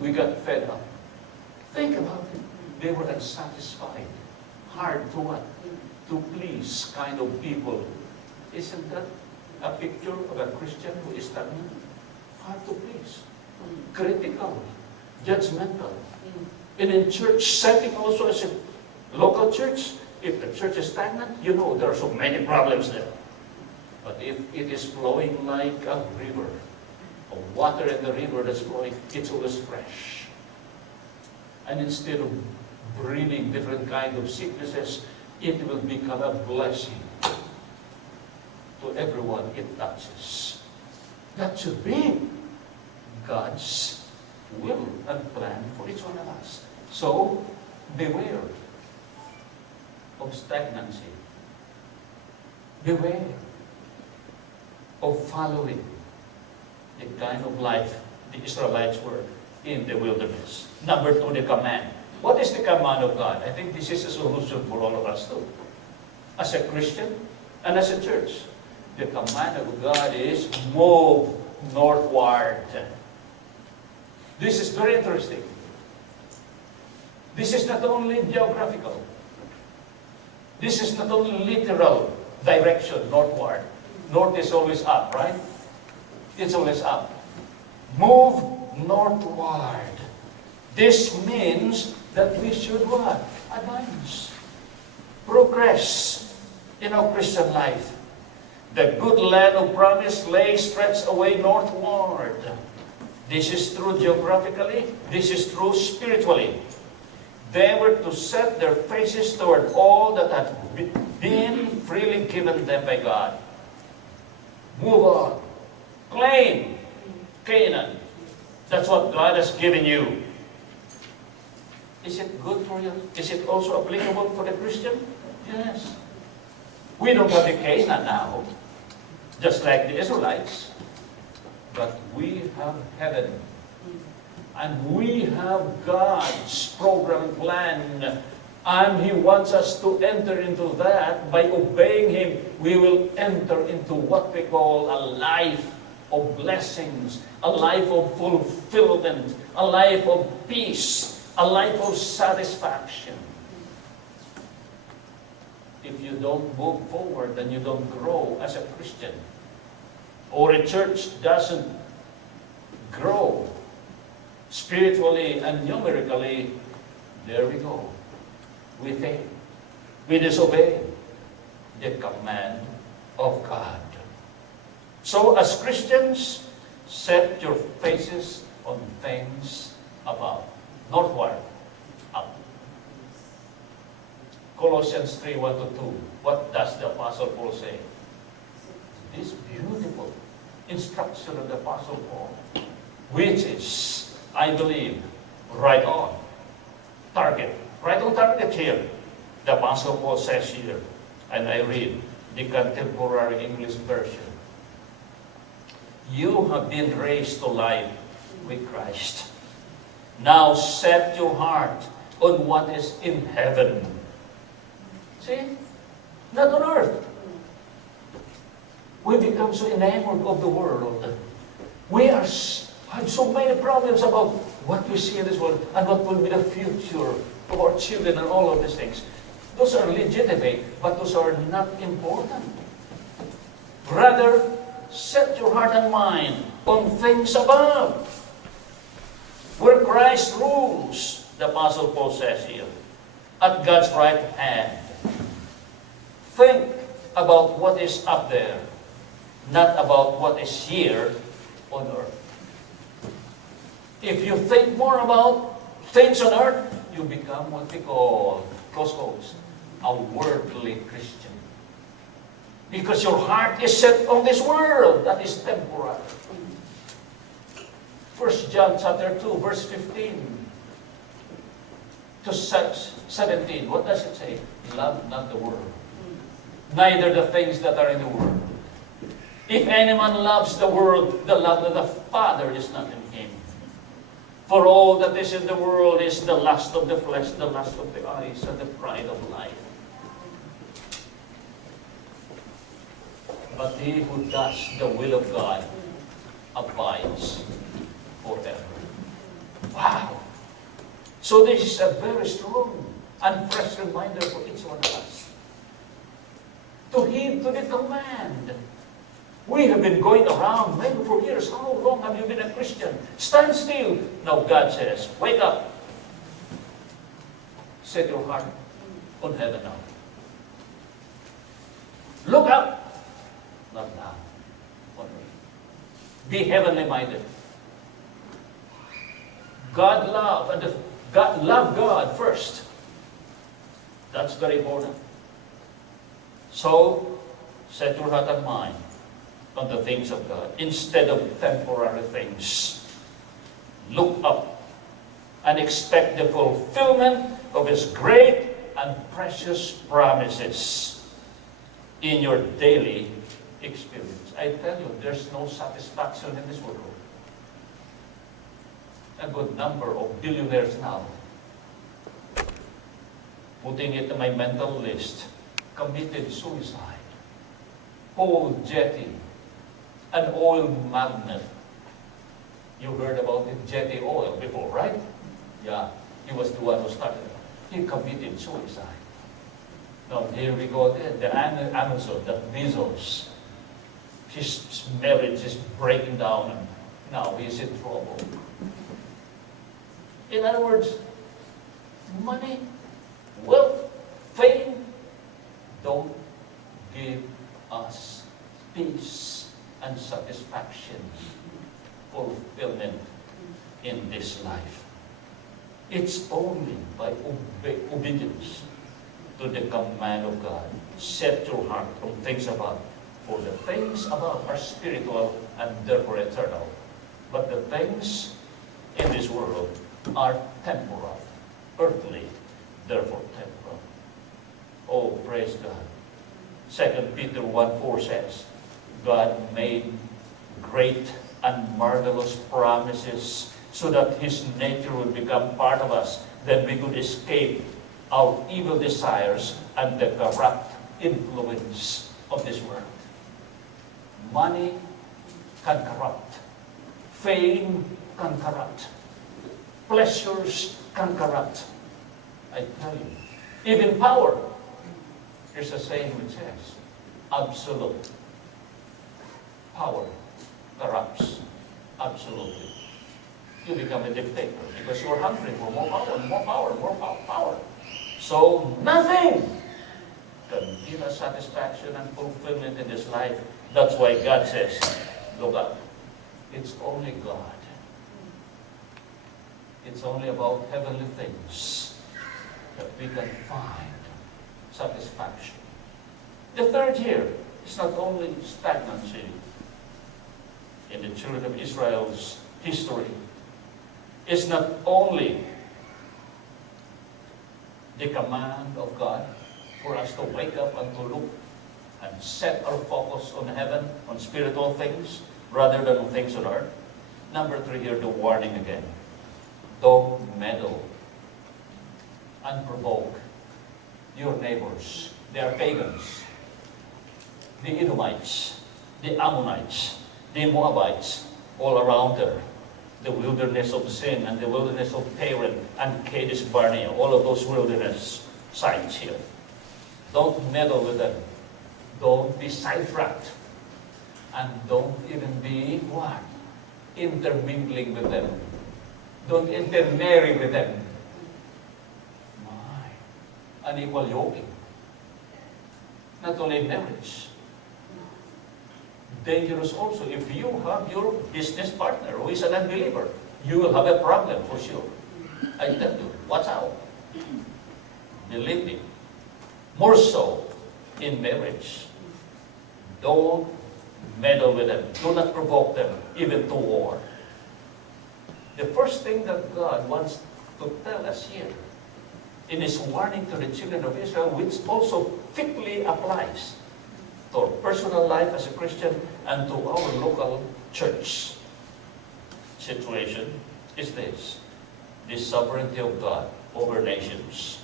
we got fed up. Think about it. They were unsatisfied. Hard to what? To please kind of people. Isn't that a picture of a Christian who is stagnant? Hard to please. Critical. Judgmental. And in church setting also, as a local church, if the church is stagnant, you know there are so many problems there. But if it is flowing like a river, of water in the river that's flowing, it's always fresh. And instead of breeding different kinds of sicknesses, it will become a blessing to everyone it touches. That should be God's will and plan for each one of us. So, beware of stagnancy. Beware of following the kind of life the Israelites were in the wilderness. Number 2, the command. What is the command of God? I think this is a solution for all of us too. As a Christian and as a church, the command of God is move northward. This is very interesting. This is not only geographical. This is not only literal direction, northward. North is always up, right? It's always up. Move northward. This means that we should what? Advance. Progress in our Christian life. The good land of promise lay stretched away northward. This is true geographically. This is true spiritually. They were to set their faces toward all that had been freely given them by God. Move on. Claim Canaan. That's what God has given you. Is it good for you? Is it also applicable for the Christian? Yes. We don't have the Canaan now, just like the Israelites. But we have heaven. And we have God's program and plan. And He wants us to enter into that. By obeying Him, we will enter into what we call a life of blessings, a life of fulfillment, a life of peace, a life of satisfaction. If you don't move forward, then you don't grow as a Christian. Or a church doesn't grow spiritually and numerically, there we go. We fail. We disobey the command of God. So as Christians, set your faces on things above. Northward, up. Colossians 3:1-2. What does the Apostle Paul say? This beautiful instruction of the Apostle Paul, which is, I believe, right on target. Right on target here. The Apostle Paul says here, and I read the contemporary English version. You have been raised to life with Christ. Now set your heart on what is in heaven. See? Not on earth. We become so enamored of the world. We have so many problems about what we see in this world and what will be the future of our children and all of these things. Those are legitimate, but those are not important. Rather, set your heart and mind on things above, where Christ rules, the Apostle Paul says here, at God's right hand. Think about what is up there, not about what is here on earth. If you think more about things on earth, you become what we call, close quotes, a worldly Christian. Because your heart is set on this world that is temporal. 1 John chapter 2, verse 15 to 17. What does it say? Love not the world, neither the things that are in the world. If any man loves the world, the love of the Father is not in him. For all that is in the world is the lust of the flesh, the lust of the eyes, and the pride of life. But he who does the will of God abides forever. So this is a very strong and fresh reminder for each one of us to heed to the command. We have been going around maybe for years. How long have you been a Christian? Stand still. Now God says, wake up. Set your heart on heaven now. Look up. Not down. On earth. Be heavenly minded. Love God first. That's very important. So, set your heart and mind on the things of God instead of temporary things. Look up and expect the fulfillment of His great and precious promises in your daily experience. I tell you, there's no satisfaction in this world. A good number of billionaires now, putting it in my mental list, committed suicide. Paul Jetty, an oil magnate. You heard about it, Jetty Oil before, right? Yeah, he was the one who started it. He committed suicide. Now here we go again, the Amazon, the Bezos. His marriage is breaking down and now he's in trouble. In other words, money, wealth, fame don't give us peace and satisfaction, fulfillment in this life. It's only by obedience to the command of God. Set your heart on things above. For the things above are spiritual and therefore eternal. But the things in this world are temporal, earthly, therefore temporal. Oh, praise God. 2 Peter 1:4 says, God made great and marvelous promises so that His nature would become part of us, that we could escape our evil desires and the corrupt influence of this world. Money can corrupt. Fame can corrupt. Pleasures can corrupt. I tell you. Even power. There's a saying which says, absolute power corrupts. Absolutely. You become a dictator because you're hungry for more power, more power, more power. So nothing can give us satisfaction and fulfillment in this life. That's why God says, look up. It's only God. It's only about heavenly things that we can find satisfaction. The third here is not only stagnancy in the children of Israel's history. It's not only the command of God for us to wake up and to look and set our focus on heaven, on spiritual things, rather than on things on earth. Number 3 here, the warning again. Don't meddle and provoke your neighbors. They are pagans. The Edomites, the Ammonites, the Moabites, all around there. The wilderness of Sin and the wilderness of Paran and Kadesh Barnea, all of those wilderness sites here. Don't meddle with them. Don't be sidetracked. And don't even be what? Intermingling with them. Don't intermarry with them. My, unequal yoking. Not only in marriage. Dangerous also if you have your business partner who is an unbeliever. You will have a problem for sure. I tell you, watch out. Believe me. More so in marriage. Don't meddle with them. Do not provoke them, even to war. The first thing that God wants to tell us here in His warning to the children of Israel, which also fitly applies to our personal life as a Christian and to our local church situation, is this: the sovereignty of God over nations.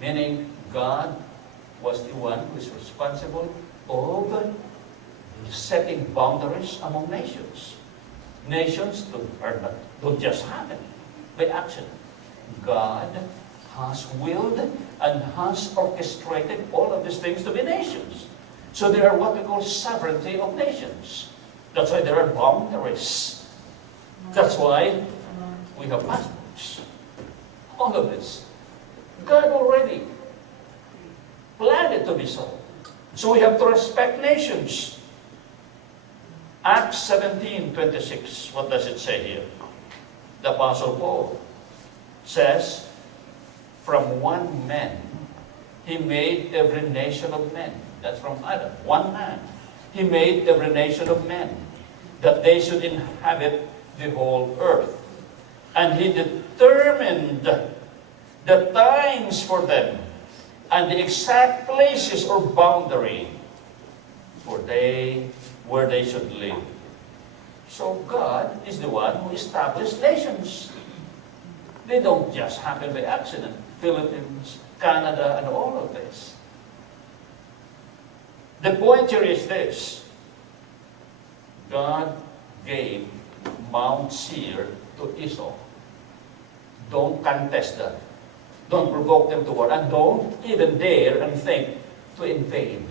Meaning, God was the one who is responsible of setting boundaries among nations. Nations don't just happen by accident. God has willed and has orchestrated all of these things to be nations. So there are what we call sovereignty of nations. That's why there are boundaries. That's why we have passports. All of this. God already planned it to be so. So we have to respect nations. Acts 17:26. What does it say here? The Apostle Paul says, from one man, he made every nation of men. That's from Adam. One man. He made every nation of men, that they should inhabit the whole earth. And he determined the times for them, and the exact places or boundary for where they should live. So God is the one who established nations. They don't just happen by accident. Philippines, Canada, and all of this. The point here is this. God gave Mount Seir to Esau. Don't contest that. Don't provoke them to war. And don't even dare and think to invade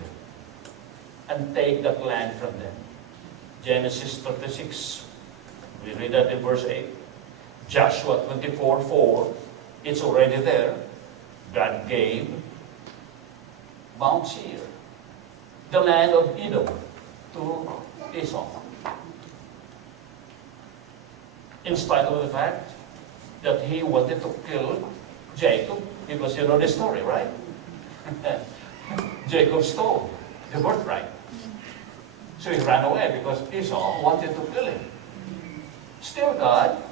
and take that land from them. Genesis 36, we read that in verse 8. Joshua 24:4, it's already there. God gave Mount Seir, the land of Edom, to Esau. In spite of the fact that he wanted to kill Jacob, because you know the story, right? Jacob stole the birthright. So he ran away because Esau wanted to kill him. Still God